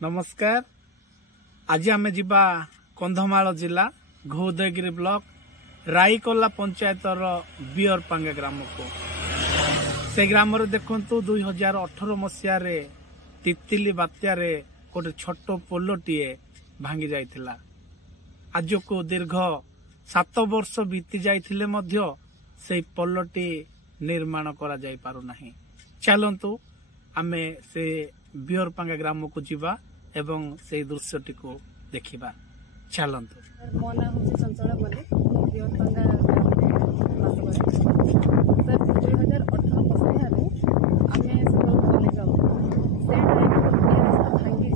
नमस्कार। आज आम जा कंधमाल जिला घोदगिरी ब्लॉक राईकोला पंचायत बियरपांगा ग्राम को से ग्राम देखु 2018 मसीह तितली बात्यार गोटे छोट पोलटीए भांगी जाइथिला। आज को दीर्घ 7 वर्ष बीती जाइथिले मध्य से पोलटी निर्माण करा जाई पारु नाही। चलंतु आमे से बियरपांगा ग्राम को जीवा एवं से दृश्यटी को देखिबा। चलंतु। मो ना हूँ चंचला मल्लिक, बियरपांगा बास सर 2018 मसीह आमे स्कूल कॉलेज से टाइम भांगी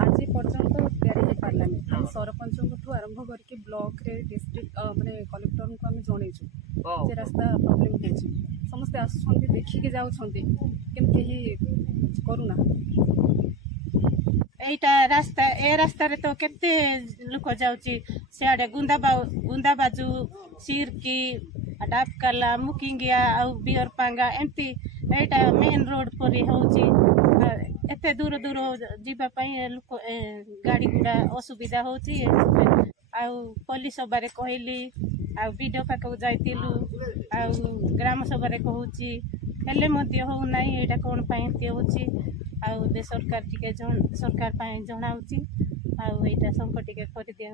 आज पर्यंत तैयारी पार्लानी सरपंच आरंभ करके ब्लॉक रे डिस्ट्रिक्ट माने कलेक्टर को आम जनईचु जे रास्ता प्रॉब्लम होची। समस्ते आसुछंती देखिके जाउछंती किंतु केही करूना। एटा रास्ता ए रास्ता रे तो केते लोक जाउची सियाडे गुंदा बाजू सिरकी डाबकाला मुकिंगिया आ बियरपांगा एमती एटा मेन रोड पर होची। एते दूर दूर जीवा पई लोक गाड़ी गुडा असुविधा होची। आ पुलिस सभारे कहली आ वीडियो पाक जाइतिलु आ ग्राम सभारे कहूची हेले मध्य हो नाही। एटा कोन पई एमती होची आ सरकार टिके सरकार पई जणाउची आ एटा संकट टिके करि दिया।